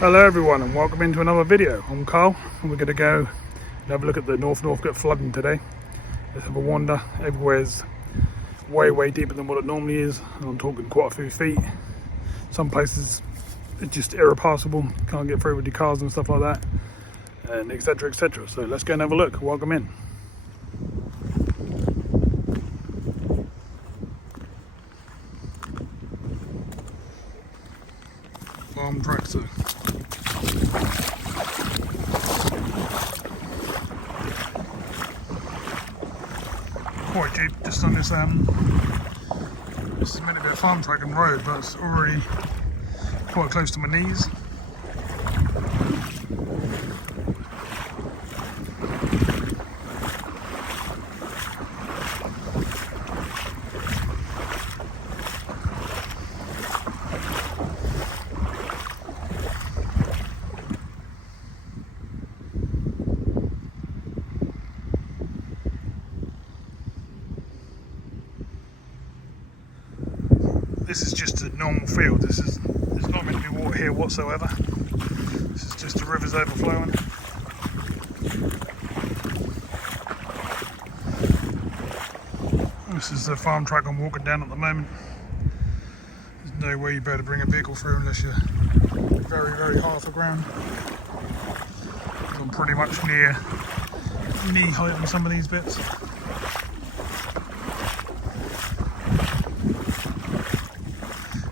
Hello everyone and welcome into another video. I'm Carl and we're going to go and have a look at the Norfolk flooding today. Let's have a wander. Everywhere's way deeper than what it normally is. I'm talking quite a few feet. Some places it's just irrepassable, can't get through with your cars and stuff like that, and etc. So let's go and have a look. Welcome in. Farm tractor. Quite deep, just on this this is meant to be a farm track and road, but it's already quite close to my knees. This is just a normal field. There's not meant to be water here whatsoever. This is just the river's overflowing. This is the farm track I'm walking down at the moment. There's no way you better bring a vehicle through unless you're very high off the ground. I'm pretty much near knee height on some of these bits.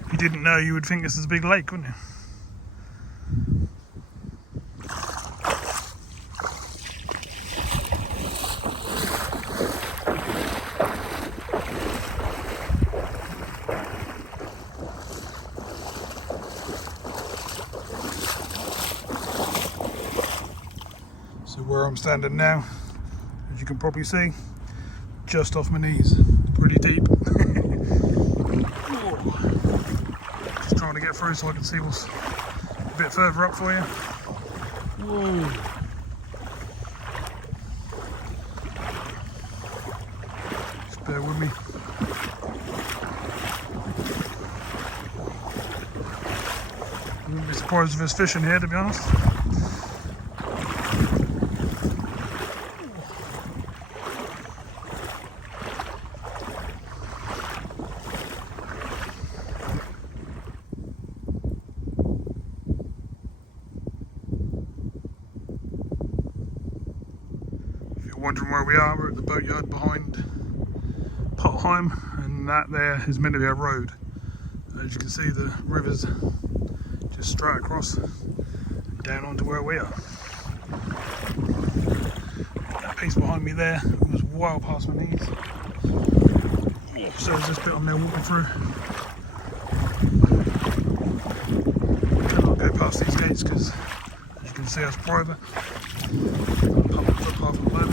If you didn't know, you would think this is a big lake, wouldn't you? So where I'm standing now, as you can probably see, just off my knees, pretty deep. Just trying to get through so I can see what's a bit further up for you. Whoa. Just bear with me. I wouldn't be surprised if there's fish in here, to be honest. Wondering where we are, we're at the boatyard behind Potter Heigham, and that there is meant to be a road. As you can see, the river's just straight across down onto where we are. That piece behind me there was well past my knees. So there's this bit I'm now walking through. I'll go past these gates because, as you can see, it's private. Pump the top half of the boat.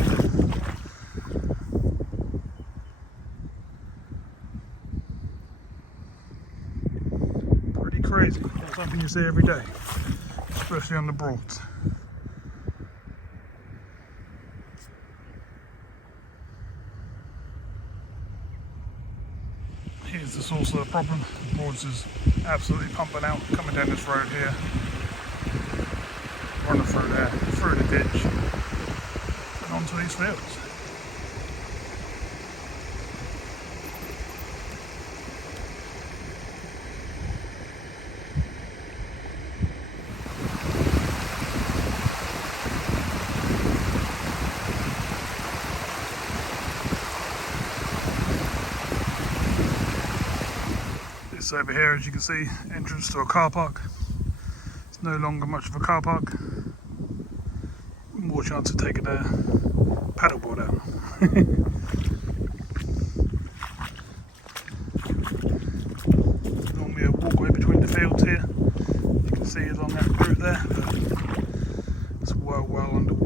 Pretty crazy. That's something you see every day, especially on the Broads. Here's the source of the problem. The Broads is absolutely pumping out, coming down this road here, running through there, through the ditch, and onto these fields. This over here, as you can see, entrance to a car park. It's no longer much of a car park. More chance of taking a paddleboard out. There's normally a walkway between the fields here. You can see along that route there, but it's well underwater.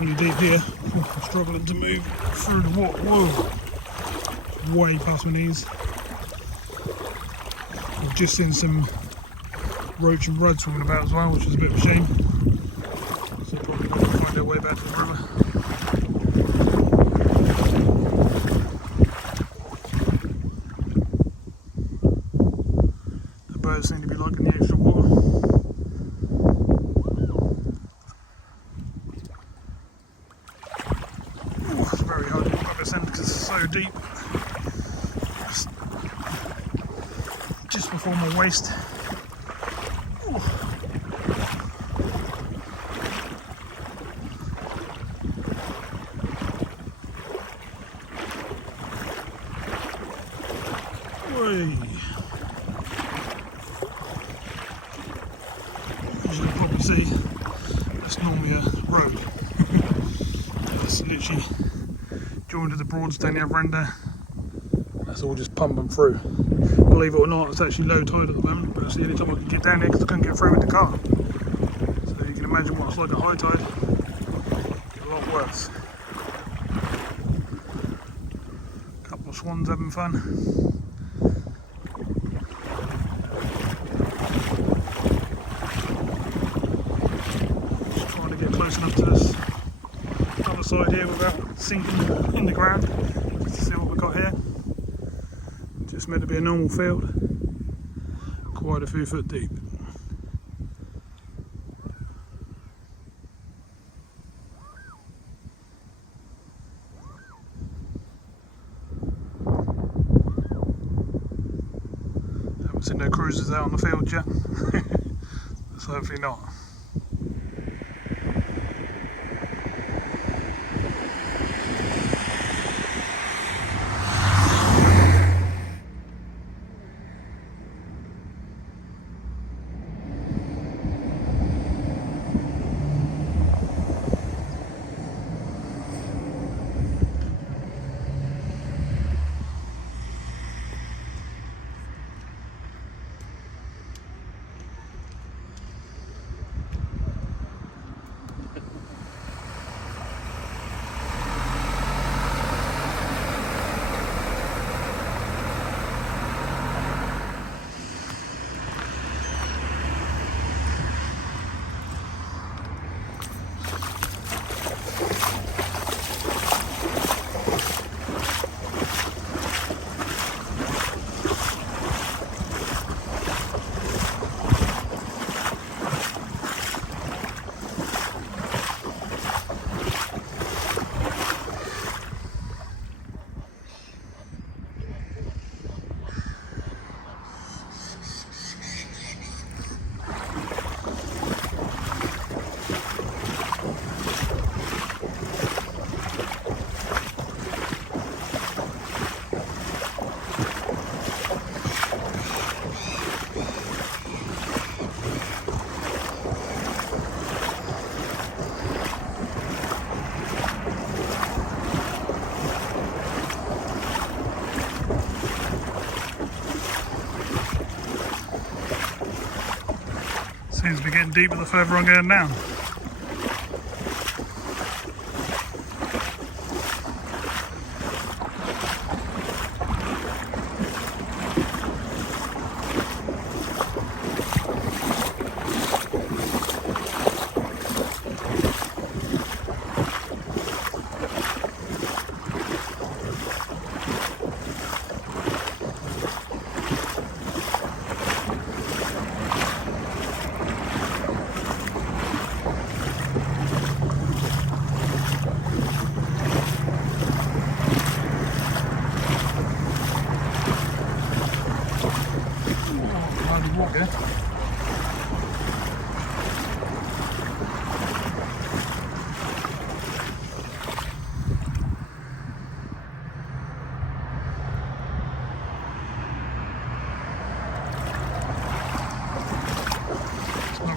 awfully deep here. I'm struggling to move through the water. Whoa! Way past my knees. I've just seen some roach and rudd swimming about as well, which is a bit of a shame. So probably not going to find their way back to the river. The birds seem to be liking the extra water. Ooh, it's very hard to walk up this end because it's so deep. Just before my waist. Ooh. As you can probably see, that's normally a road. It's literally joined to the Broads down the other end there. That's all just pumping through. Believe it or not, it's actually low tide at the moment, but it's the only time I can get down here because I couldn't get through with the car. So you can imagine what it's like at high tide. Get a lot worse. Couple of swans having fun. Just trying to get close enough to this other side here without sinking in the ground. Just to see what we've got here. Just meant to be a normal field, quite a few foot deep. Haven't seen no cruisers out on the field yet, so hopefully not. Seems to be getting deeper the further I'm going down.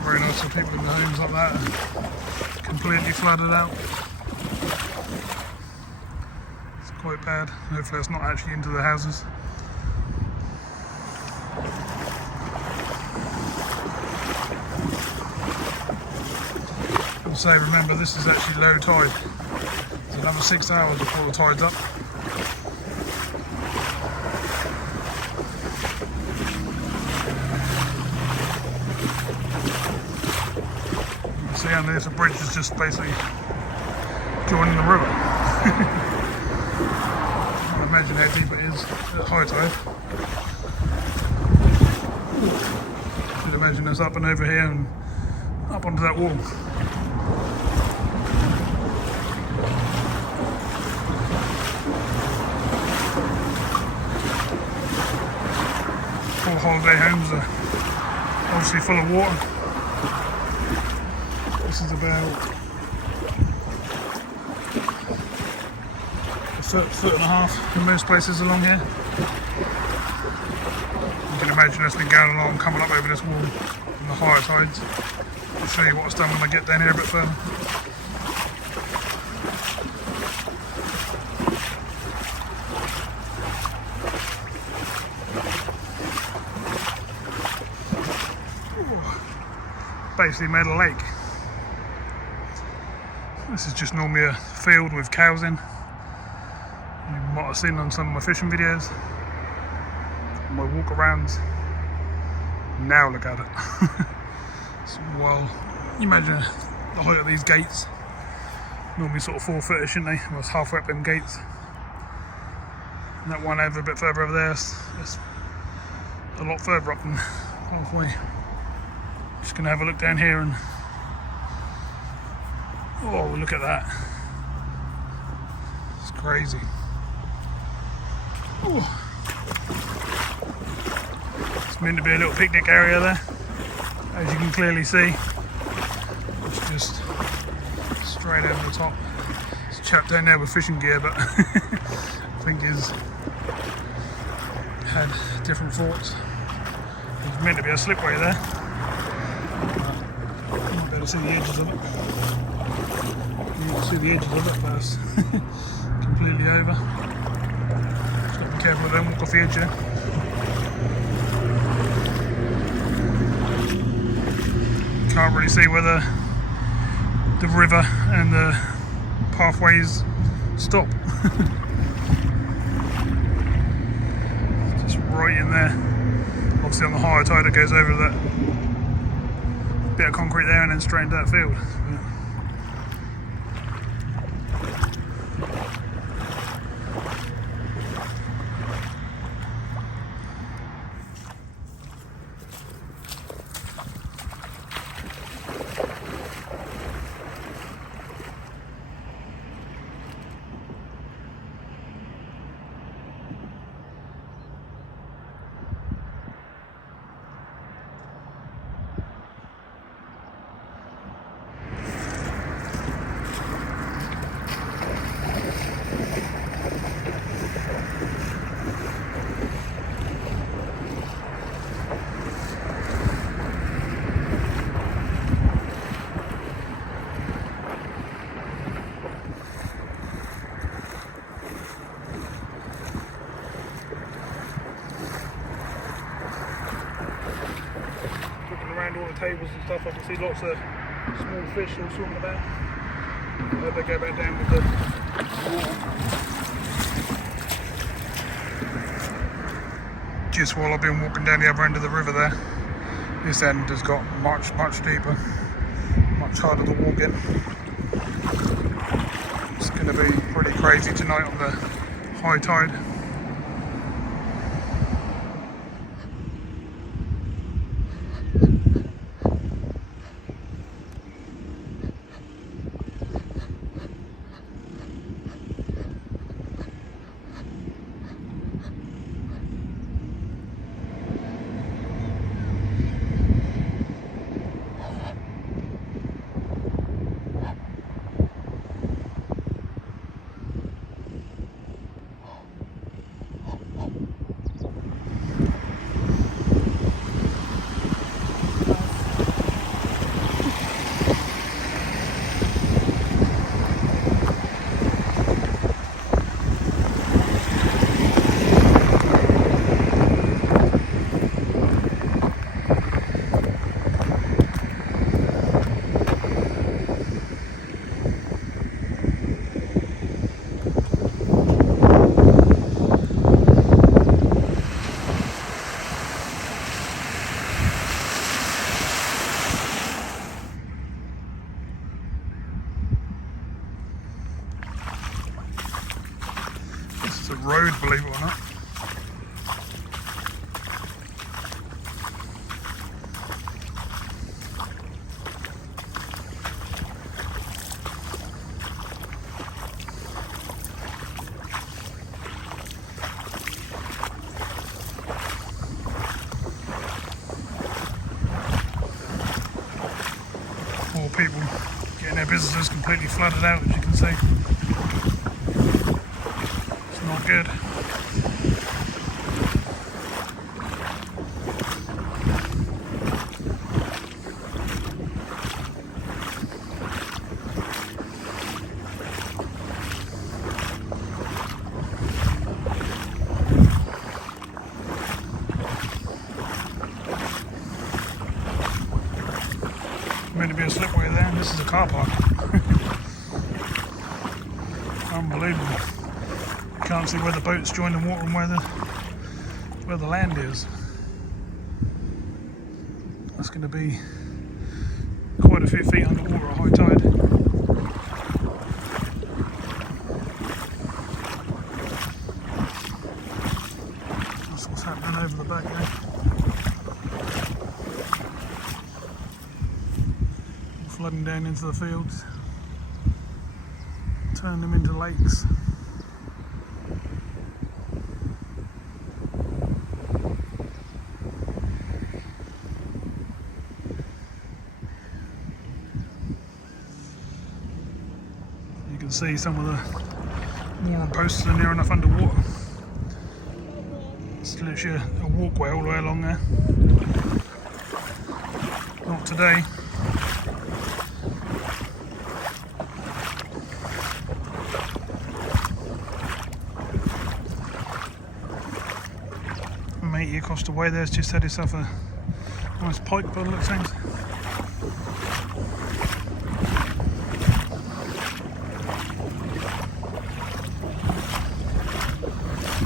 Very nice for people in the homes like that, completely flooded out. It's quite bad. Hopefully it's not actually into the houses. So remember, this is actually low tide. It's another 6 hours before the tide's up. You can see underneath the bridge is just basically joining the river. I imagine how deep it is at high tide. You should imagine it's up and over here and up onto that wall. All holiday homes are obviously full of water. This is about a foot and a half in most places along here. You can imagine it's been going along, coming up over this wall in the higher tides. I'll show you what it's done when I get down here a bit further. Basically made a lake. This is just normally a field with cows in. You might have seen on some of my fishing videos, my walk arounds. Now look at it. So, well, you imagine the height of these gates, normally sort of 4 foot, shouldn't they? Well, it's halfway up them gates. And that one over a bit further over there, it's a lot further up than halfway. Just gonna have a look down here and oh, look at that. It's crazy. Ooh. It's meant to be a little picnic area there, as you can clearly see. It's just straight over the top. There's a chap down there with fishing gear, but I think he's had different thoughts. There's meant to be a slipway there. You might be able to see the edges of it. You can see the edges of it, but it's completely over. Just got to be careful, don't walk off the edge here. Can't really see where the river and the pathways stop. Just right in there. Obviously on the higher tide it goes over that bit of concrete there and then straight into that field. Yeah. All the tables and stuff, I can see lots of small fish all swimming about. I hope they go back down with the water. Just while I've been walking down the other end of the river there, this end has got much deeper, much harder to walk in. It's going to be pretty crazy tonight on the high tide. a road, believe it or not. More people getting their businesses completely flooded out, as you can see. It's not good. Meant to be a slipway there, and this is a car park. Unbelievable. You can't see where the boats join the water and where the land is. That's going to be quite a few feet underwater at high tide. That's what's happening over the back there. Flooding down into the fields, turn them into lakes. You can see some of the mooring posts are near enough underwater. It's literally a walkway all the way along there. Not today. Matey across the way there's just had himself a nice pike by the looks of things.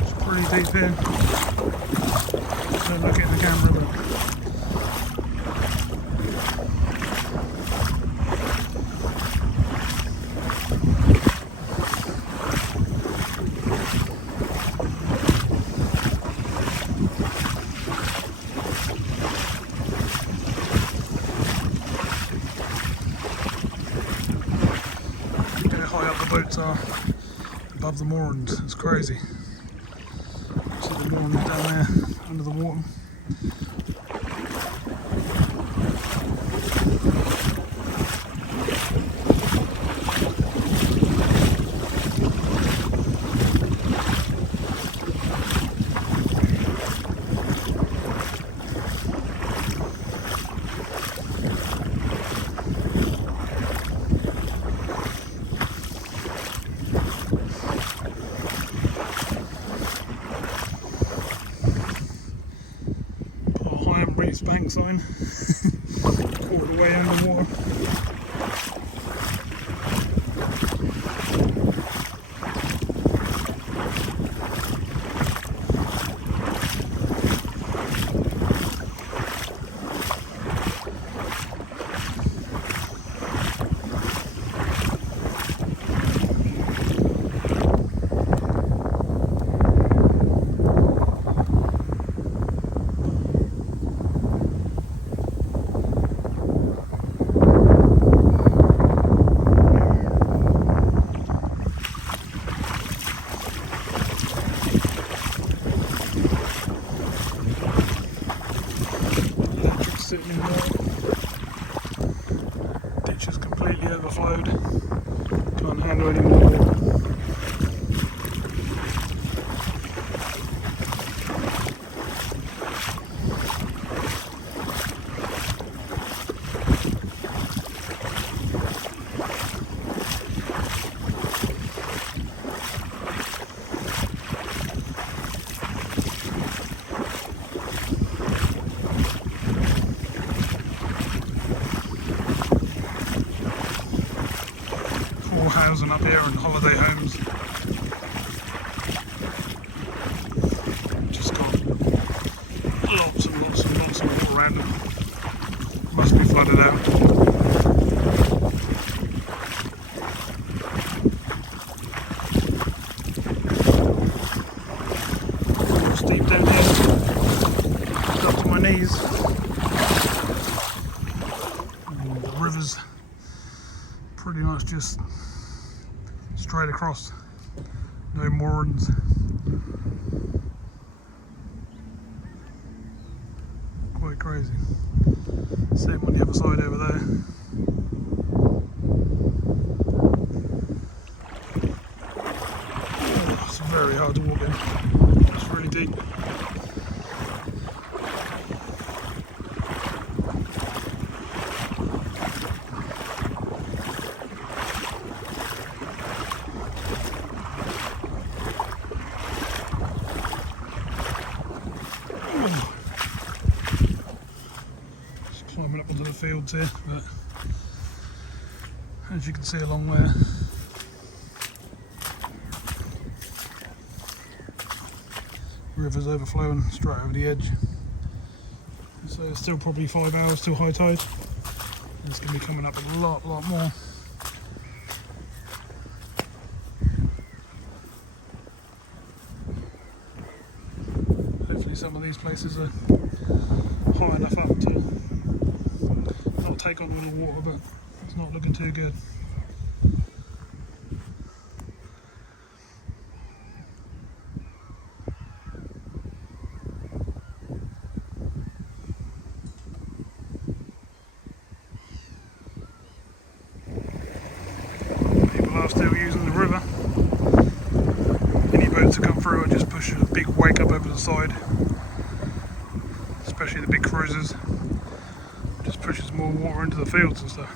It's pretty deep here. Don't look at the camera, but high up the boats are above the moorings. It's crazy. See the moorings down there under the water. Reef's bank sign, quarter of the way under the water. Sitting in there. Ditch is completely overflowed. Can't handle any more water. Housing up here and holiday homes. Just got lots and lots and lots of water around them. Must be flooded out. knees. And the river's pretty much just straight across, no moorings. Quite crazy. Same on the other side over there. Oh, it's very hard to walk in. It's really deep. Climbing up into the fields here, but as you can see along there, the river's overflowing straight over the edge. So it's still probably 5 hours till high tide. And it's going to be coming up a lot more. Hopefully some of these places are high enough up to not take on all the water, but it's not looking too good. People are still using the river. Any boats that come through are just pushing a big wake up over the side, especially the big cruisers. Just pushes more water into the fields and stuff.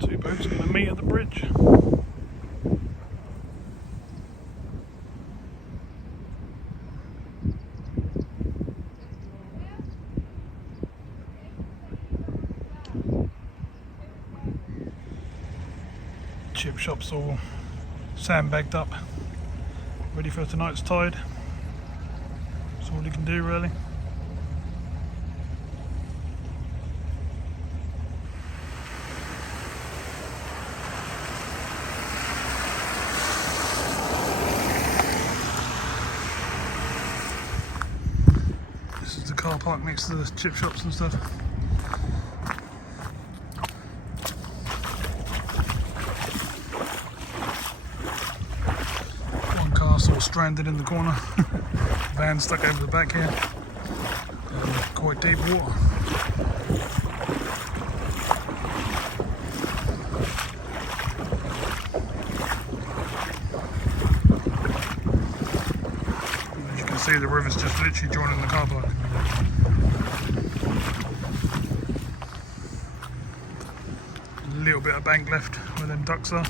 Two boats are going to meet at the bridge. Chip shop's all sandbagged up, ready for tonight's tide. That's all you can do really. This is the car park next to the chip shops and stuff. One car sort of stranded in the corner. Van stuck over the back here. Quite deep water. As you can see, the river's just literally joining the car park. A little bit of bank left where them ducks are.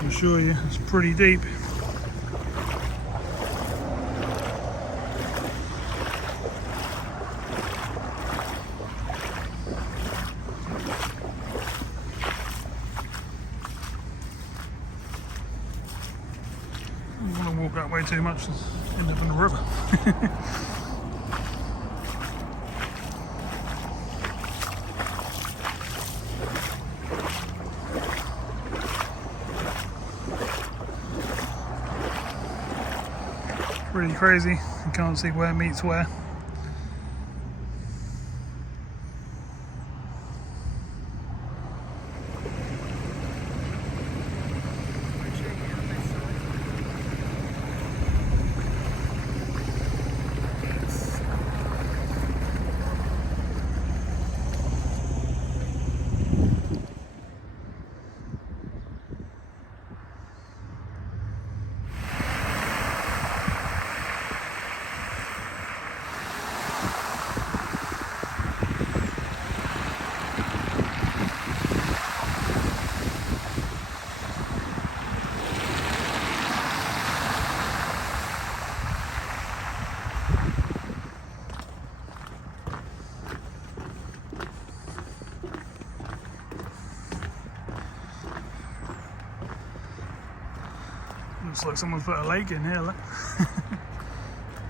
I assure you, it's pretty deep. I don't want to walk that way too much and end up in the river. Really crazy, you can't see where meets where. Looks like someone's put a lake in here, look.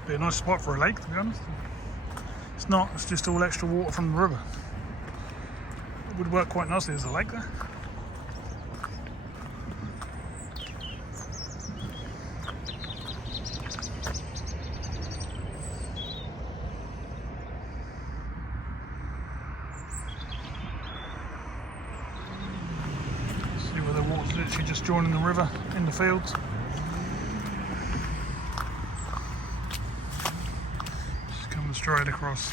Be a nice spot for a lake, to be honest. It's not, it's just all extra water from the river. It would work quite nicely as a lake there. Literally just joining the river in the fields. Just coming straight across.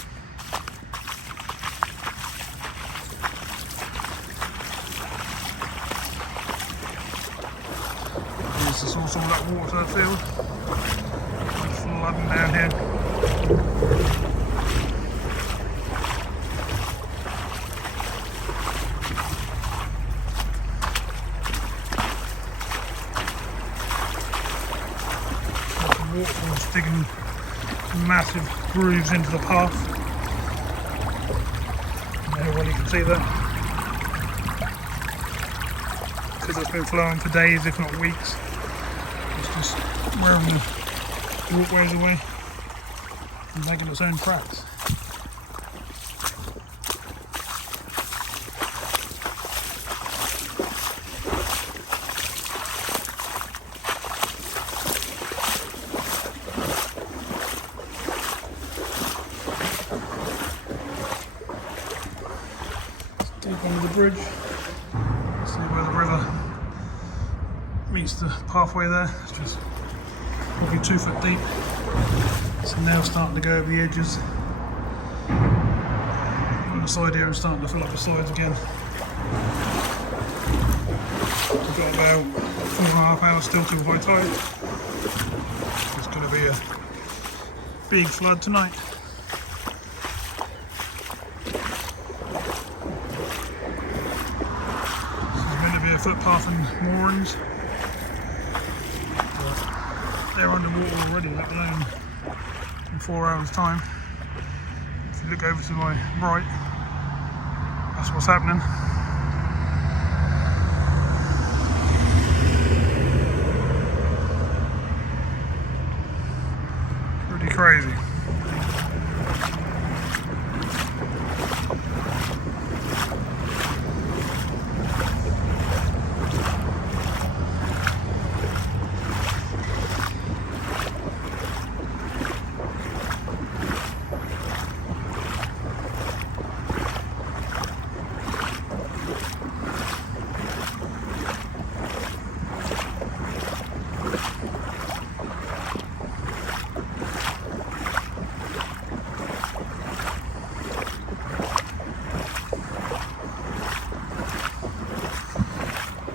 Here's the source of all that water field. It's flooding down here. Waterfalls digging massive grooves into the path. Well, you can see that because it's been flowing for days, if not weeks. It's just wearing the walkways away and making its own tracks. Deep under the bridge. See where the river meets the pathway there. It's just probably 2 foot deep. So now starting to go over the edges. On the side here, I'm starting to fill up the sides again. We've got about 4.5 hours still till high tide. It's going to be a big flood tonight. A footpath and moorings, but they're underwater already, let alone in 4 hours time. If you look over to my right, that's what's happening. Pretty crazy.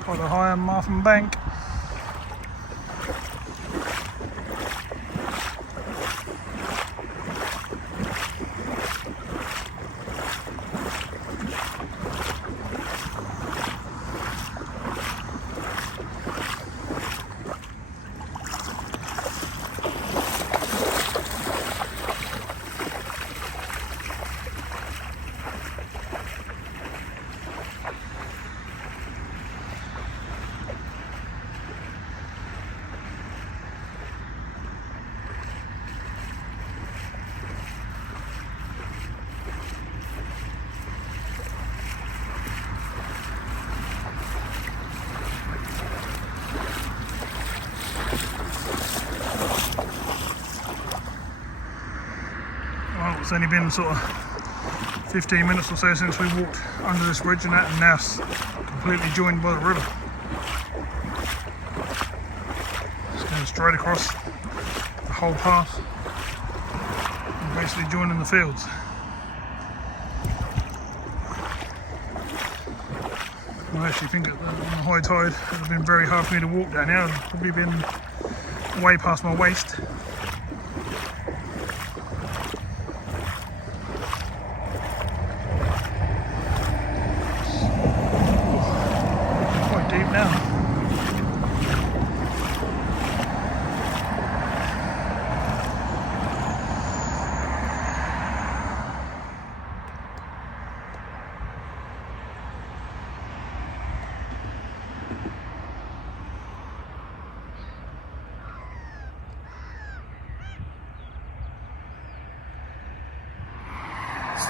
Potter Heigham, Martham Bank. Well, it's only been sort of 15 minutes or so since we walked under this bridge and that, and now it's completely joined by the river. It's going straight across the whole path and basically joining the fields. I actually think at the high tide it would have been very hard for me to walk down here. I'd probably been way past my waist. Quite deep now.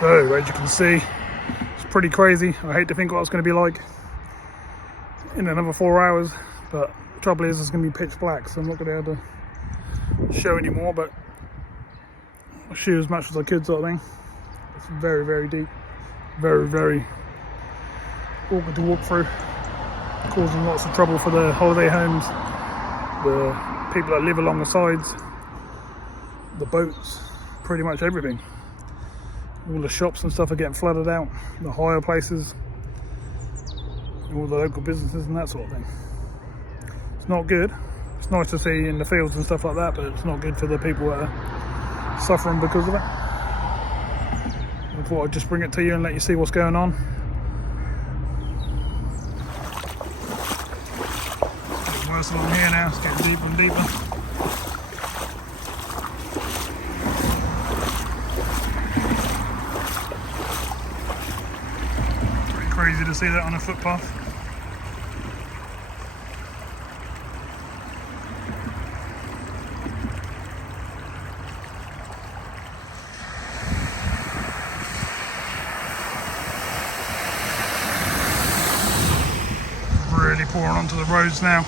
So, as you can see, it's pretty crazy. I hate to think what it's going to be like in another 4 hours, but the trouble is it's going to be pitch black, so I'm not going to be able to show anymore, but I'll shoot as much as I could, sort of thing. It's very, very deep. Very, very awkward to walk through. causing lots of trouble for the holiday homes, the people that live along the sides, the boats, pretty much everything. All the shops and stuff are getting flooded out, the hire places, all the local businesses and that sort of thing. It's not good. It's nice to see in the fields and stuff like that, but it's not good for the people that are suffering because of it. I thought I'd just bring it to you and let you see what's going on. It's getting worse along here now, it's getting deeper and deeper. Pretty crazy to see that on a footpath. Really pouring onto the roads now.